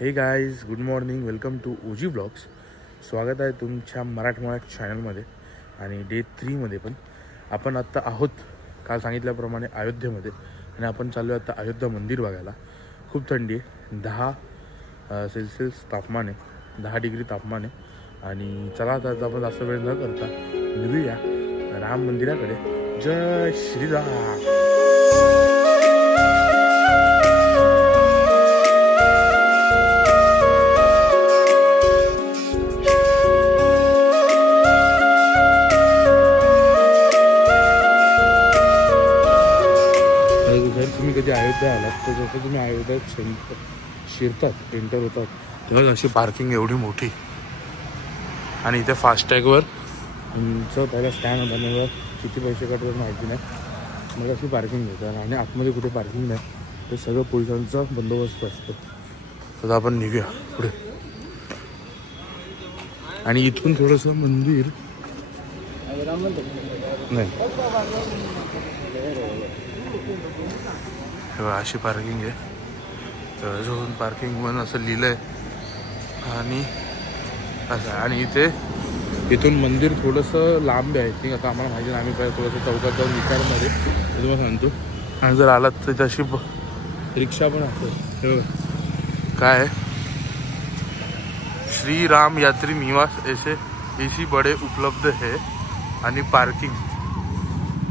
हे guys, good morning. Welcome to OG blogs. स्वागत आहे तुमच्या मराठमोळ्या चॅनलमध्ये आणि डे 3मध्ये पण. आपण आत्ता आहोत काल सांगितल्याप्रमाणे अयोध्येमध्ये आणि आपण चाललो आहे आता अयोध्या मंदिर बघायला. खूप थंडी आहे, 10 सेल्सिअस तापमान आहे, 10 डिग्री तापमान आहे. आणि चला आता आपण जास्त वेळ न करता निघूया राम मंदिराकडे. जय श्रीराम. जर तुम्ही कधी अयोध्या आलात तर जसं तुम्ही अयोध्यात शिरतात, एंटर होतात तेव्हा अशी पार्किंग एवढी मोठी आणि इथे फास्टॅगवर तुमचं पहिला स्टँड होता त्यामुळे किती पैसे काढतात माहिती नाही. मग अशी पार्किंग घेतात आणि आतमध्ये कुठे पार्किंग नाही, ते सगळं पोलिसांचा बंदोबस्त असतो. तर आपण निघूया पुढे. आणि इथून थोडंसं मंदिर नाही, अशी पार्किंग आहे. तर झोन पार्किंग पण असं लिहिलं आहे आणि असं. आणि इथून मंदिर थोडंसं लांब आहे. ठीक आता आम्हाला माहिती नाही, आम्ही पहिलं थोडंसं चौकात जाऊन विचारमध्ये तुम्हाला सांगतो. आणि जर आलात तर अशी रिक्षा पण असेल. काय आहे, श्री राम यात्री निवास ऐसे एसी बडे उपलब्ध है. आणि पार्किंग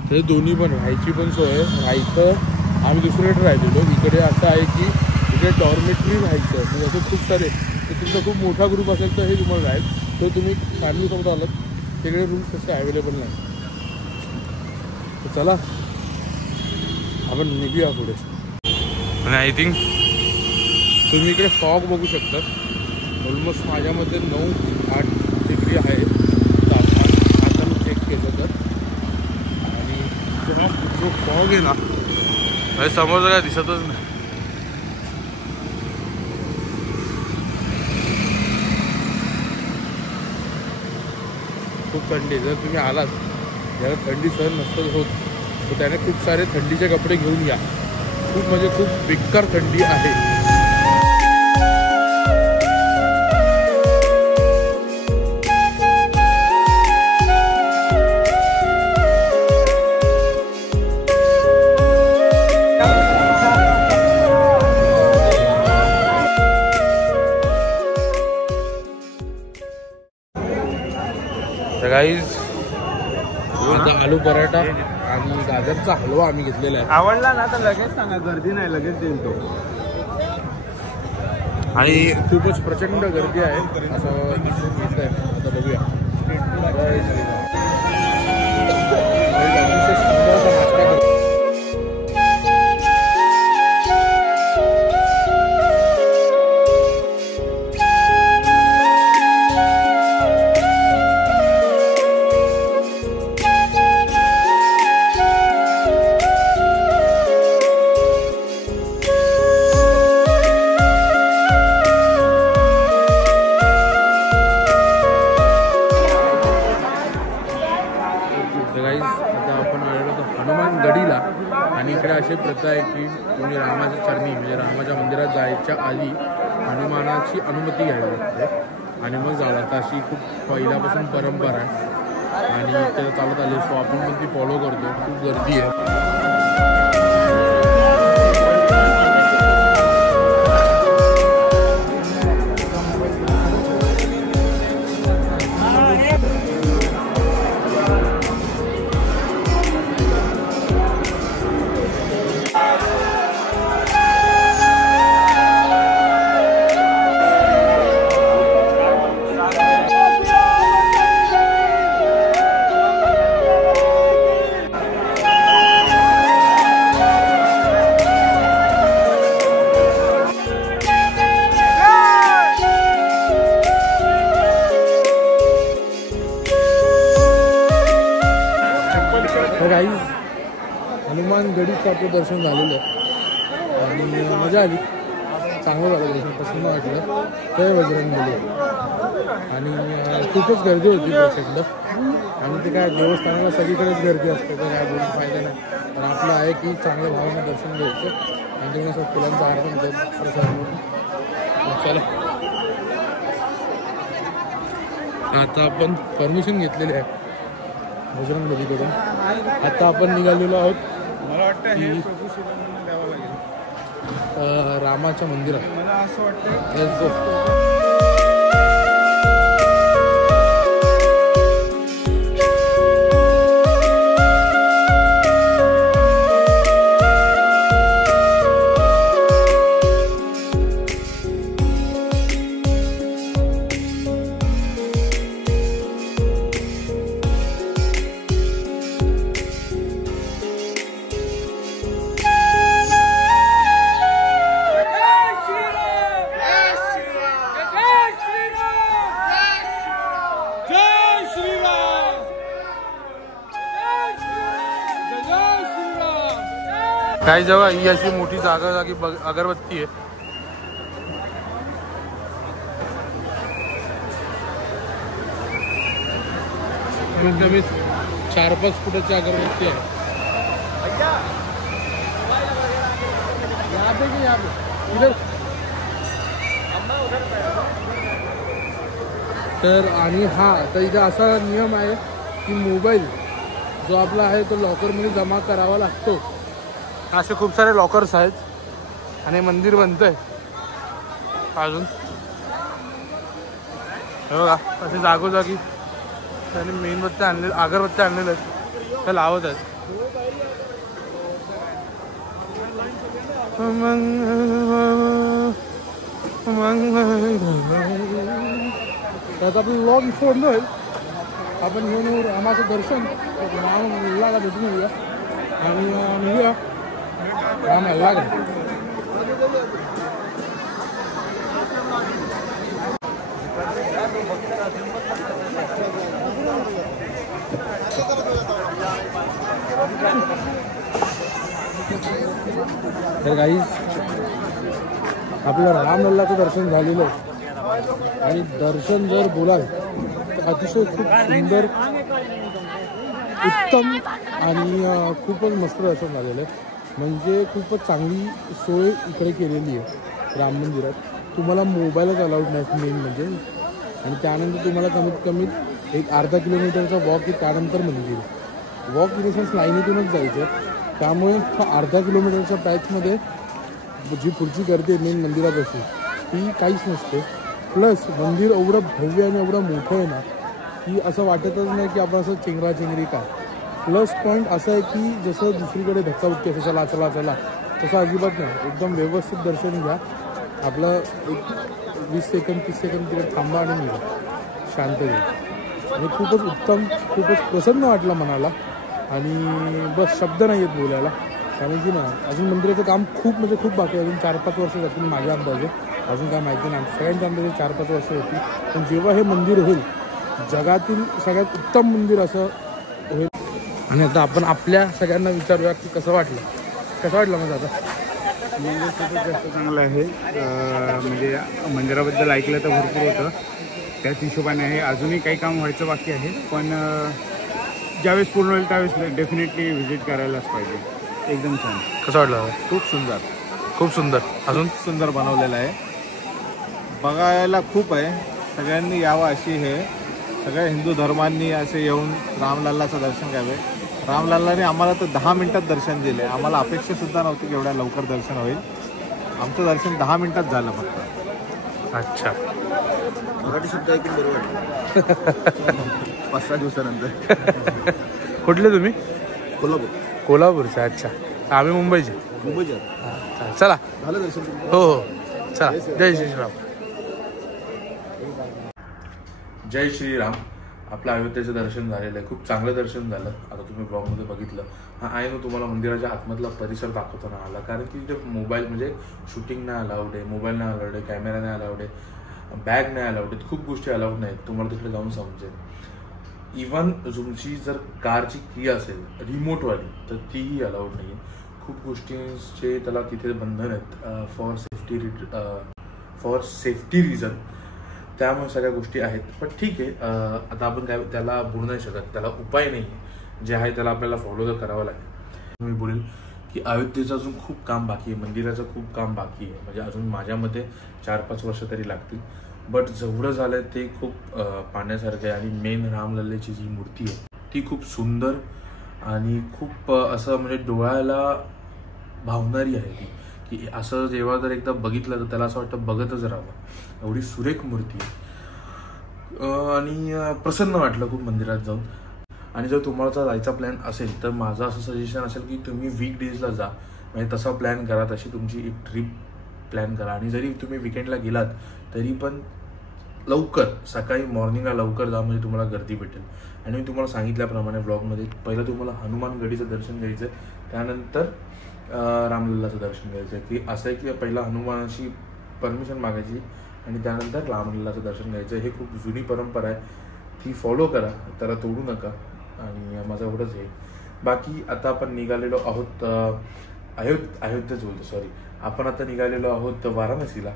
तर दोन्ही पण, राहायची पण सोय आहे. राहायचं आम्ही दुसरीकडे राहिलेलो. इकडे असं आहे की इकडे डॉर्मेटरी राहायचं, म्हणजे असं खूप सारे. तर तुमचा खूप मोठा ग्रुप असेल तर हे तुम्हाला राहील. तर तुम्ही फॅमिलीसोबत आलात तिकडे रूम्स तसे अवेलेबल नाही. तर चला आपण निघूया पुढे. आणि आय थिंक तुम्ही इकडे फॉग बघू शकता. ऑलमोस्ट माझ्यामध्ये 9-8 डिग्री आहे तापमान आता मी चेक केलं तर. आणि जो फॉग आहे ना, समोर काय दिसतच नाही. खूप थंडी. जर तुम्ही आलात ज्याला थंडी सहन नसतं होत तर त्याने खूप सारे थंडीचे कपडे घेऊन या. खूप म्हणजे खूप बेकार थंडी आहे. गाईज आता आलू पराठा आणि गाजरचा हलवा आम्ही घेतलेला आहे. आवडला ना तर लगेच सांगा, गर्दी नाही, लगेच देईल तो. आणि खूपच प्रचंड गर्दी आहे असं घेतलं आहे. आता बघूया. गडीला. आणि इकडे अशी प्रथा आहे की तुम्ही रामाच्या चरणी म्हणजे रामाच्या मंदिरात जायच्या आधी हनुमानाची अनुमती घ्यावी लागते आणि मग जावं लागतं. अशी खूप पहिल्यापासून परंपरा आहे आणि त्याला चालत आली. सो आपण पण ती फॉलो करतो. खूप गर्दी आहे. गाईज हनुमान गडीचं आपलं दर्शन झालेलं आहे आणि मजा आली. चांगलं झालं दर्शन, प्रसन्न वाटलं. जय बजरंगबली. आणि खूपच गर्दी होती प्रचंड. आणि ते काय देवस्थानाला सगळीकडेच गर्दी असते, तर काय बोलून फायदा नाही. पण आपलं आहे की चांगल्या भावाने दर्शन घ्यायचं आणि तुम्ही असं फुलांचा हार पण देत प्रसाद म्हणून. चला आता आपण परमिशन घेतलेली आहे बजरंग बलीकडून. आता आपण निघालेलो आहोत मला वाटतं हे प्रभू शिवांना द्यावं लागेल रामाच्या मंदिरात. मला असं वाटतं काय जेव्हा ही अशी मोठी जागी अगरबत्ती आहे. कमी 4-5 फुटाची अगरबत्ती आहे. तर आणि हा तर इथे असा नियम आहे की मोबाईल जो आपला आहे तो लॉकरमध्ये जमा करावा लागतो. असे खूप सारे लॉकर्स आहेत आणि मंदिर बनतंय अजून. हे बघा असे जागोजागी त्याने मेणबत्त्या आणले अगरबत्त्या आणलेल्या आहेत त्या लावत आहेत. त्यात आपलं लॉग फोडलं आहे. आपण घेऊन रामाचं दर्शन रामला भेटून येऊया आणि निघूया राम लाग. तर गाईज आपलं रामलल्लाचं दर्शन झालेलं आहे आणि दर्शन जर बोलाल तर अतिशय खूप सुंदर उत्तम आणि खूपच मस्त दर्शन झालेलं आहे. म्हणजे खूपच चांगली सोय इकडे केलेली आहे राम मंदिरात. तुम्हाला मोबाईलच अलाउड नाही मेन म्हणजे. आणि त्यानंतर तुम्हाला कमीत कमी एक अर्धा किलोमीटरचा वॉक आहे. त्यानंतर मंदिर वॉक इन द सेन्स लाईनीतूनच जायचं. त्यामुळे अर्धा किलोमीटरच्या पॅचमध्ये जी पुढची गर्दी आहे मेन मंदिरापासून ती काहीच नसते. प्लस मंदिर एवढं भव्य आणि एवढं मोठं आहे ना की असं वाटतच नाही की आपण असं चेंगराचेंगरी का. प्लस पॉईंट असं आहे की जसं दुसरीकडे धक्काबुक्की असं चला चला चला तसं अजिबात नाही. एकदम व्यवस्थित दर्शन घ्या. आपलं एक 20 सेकंद 30 सेकंद तिकडे थांबा आणि निघा शांत घ्या. आणि खूपच उत्तम खूपच प्रसन्न वाटलं मनाला. आणि बस शब्द नाही आहेत बोलायला. कारण की ना अजून मंदिराचं काम खूप म्हणजे खूप बाकी आहे. अजून 4-5 वर्ष जातील माझ्या अंदाजे. अजून काय माहिती नाही सगळ्यांच्या अंदाजे 4-5 वर्ष होती. पण जेव्हा हे मंदिर होईल जगातील सगळ्यात उत्तम मंदिर असं होईल. आणि आता आपण आपल्या सगळ्यांना विचारूया की कसं वाटलं माझं आता. मंदिर खूपच जास्त चांगलं आहे. म्हणजे मंदिराबद्दल ऐकलं तर भरपूर होतं. त्याच हिशोबाने आहे. अजूनही काही काम व्हायचं बाकी आहे. पण ज्यावेळेस पूर्ण होईल त्यावेळेस डेफिनेटली व्हिजिट करायलाच पाहिजे. एकदम छान. कसं वाटलं. खूप सुंदर अजून सुंदर बनवलेलं आहे. बघायला खूप आहे. सगळ्यांनी यावं अशी हे सगळ्या हिंदू धर्मांनी असे येऊन रामलल्लाचं दर्शन घ्यावे. रामलल्लाने आम्हाला तर 10 मिनिटात दर्शन दिले. आम्हाला अपेक्षासुद्धा नव्हती की एवढ्या लवकर दर्शन होईल. आमचं दर्शन 10 मिनिटात झालं फक्त. अच्छा. मराठी शब्द ऐकून बरोबर 5-6 दिवसानंतर. कुठले तुम्ही. कोल्हापूरचे. अच्छा. आम्ही मुंबईचे. चला झालं दर्शन. हो चला. जय श्रीराम. जय श्रीराम. आपलं अयोध्येचं दर्शन झालेलं आहे. खूप चांगलं दर्शन झालं. आता तुम्ही ब्लॉगमध्ये बघितलं. हा आहे ना तुम्हाला मंदिराच्या आतमधला परिसर दाखवताना आला. कारण की तिथे मोबाईल म्हणजे शूटिंग नाही अलाउड आहे. मोबाईल नाही अलाउड आहे. कॅमेरा नाही अलाउड आहे. बॅग नाही अलाउड आहेत. खूप गोष्टी अलाउड नाहीत. तुम्हाला तिकडे जाऊन समजेल. इवन तुमची जर कारची की असेल रिमोटवाली तर तीही अलाउड नाही आहे. खूप गोष्टींचे त्याला तिथे बंधन आहेत फॉर सेफ्टी रिझन. त्यामुळे सगळ्या गोष्टी आहेत. पण ठीक आहे. आता आपण काय त्याला बोलू नाही शकत. त्याला उपाय नाही आहे. जे आहे त्याला आपल्याला फॉलो तर करावं लागेल. मी बोलेल की अयोध्येचं अजून खूप काम बाकी आहे, मंदिराचं खूप काम बाकी आहे. म्हणजे अजून माझ्या मते 4-5 वर्ष तरी लागतील. बट जेवढं झालं ते खूप पाहण्यासारखं आहे. आणि मेन रामलल्लेची जी मूर्ती आहे ती खूप सुंदर आणि खूप असं म्हणजे डोळ्याला भावणारी आहे ती, की असं जेव्हा जर एकदा बघितलं तर त्याला असं वाटतं बघतच राहावं. एवढी सुरेख मूर्ती आहे आणि प्रसन्न वाटलं खूप मंदिरात जाऊन. आणि जर तुम्हाला जायचा प्लॅन असेल तर माझं असं सजेशन असेल की तुम्ही वीकडेजला जा, म्हणजे तसा प्लॅन करा, तशी तुमची एक ट्रिप प्लॅन करा. आणि जरी तुम्ही विकेंडला गेलात तरी पण लवकर सकाळी मॉर्निंगला लवकर जा, म्हणजे तुम्हाला गर्दी भेटेल. आणि मी तुम्हाला सांगितल्याप्रमाणे ब्लॉगमध्ये पहिलं तुम्हाला हनुमान गडीचं दर्शन घ्यायचं आहे, त्यानंतर रामलल्लाचं दर्शन घ्यायचं आहे. की असं आहे की पहिला हनुमानाची परमिशन मागायची आणि त्यानंतर रामलल्लाचं दर्शन घ्यायचं. हे खूप जुनी परंपरा आहे, ती फॉलो करा, त्याला तोडू नका. आणि माझं एवढंच आहे. बाकी आता आपण निघालेलो आहोत अयोध्येच बोलतो, सॉरी, आपण आता निघालेलो आहोत वाराणसीला.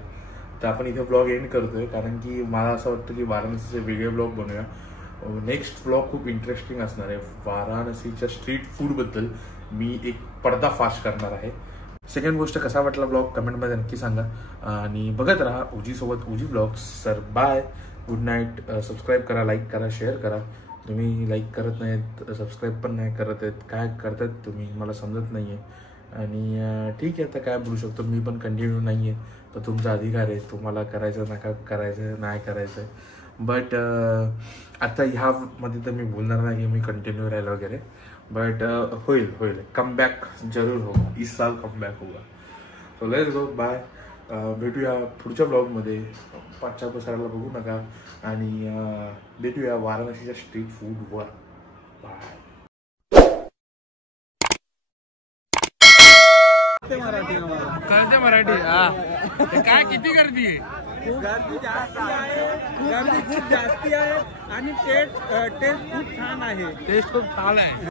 तर आपण इथे ब्लॉग एंड करतोय, कारण की मला असं वाटतं की वाराणसीचे वेगळे ब्लॉग बनवूया. नेक्स्ट ब्लॉग खूप इंटरेस्टिंग असणार आहे. वाराणसीच्या स्ट्रीट फूडबद्दल मी एक पर्दाफाश करणार आहे. सेकंड गोष्ट, कसा वाटला ब्लॉग कमेंटमध्ये नक्की सांगा. आणि बघत राहा ओजीसोबत OG blogs. Sir bye, good night. Subscribe करा, लाईक करा, शेअर करा. तुम्ही लाईक करत नाहीत, सबस्क्राईब पण नाही करत आहेत, काय करतात तुम्ही मला समजत नाही आहे. आणि ठीक आहे, आता काय बोलू शकतो, मी पण कंटिन्यू नाही आहे, तर तुमचा अधिकार आहे, तुम्हाला करायचं नका करायचं नाही करायचं. बट आता ह्यामध्ये तर मी बोलणार नाही की मी कंटिन्यू राहिलं वगैरे. बट होईल कमबॅक जरूर होगा, इस साल कमबॅक होगा. So let's go, bye. भेटूया पुढच्या ब्लॉगमध्ये. पाठच्या पसाराला बघू नका. आणि भेटूया वाराणसीच्या स्ट्रीट फूडवर. बाय. कळते मराठी. काय किती गर्दी आहे? गर्दी खूप जास्ती आहे आणि टेस्ट खूप छान आहे. टेस्ट खूप छान आहे.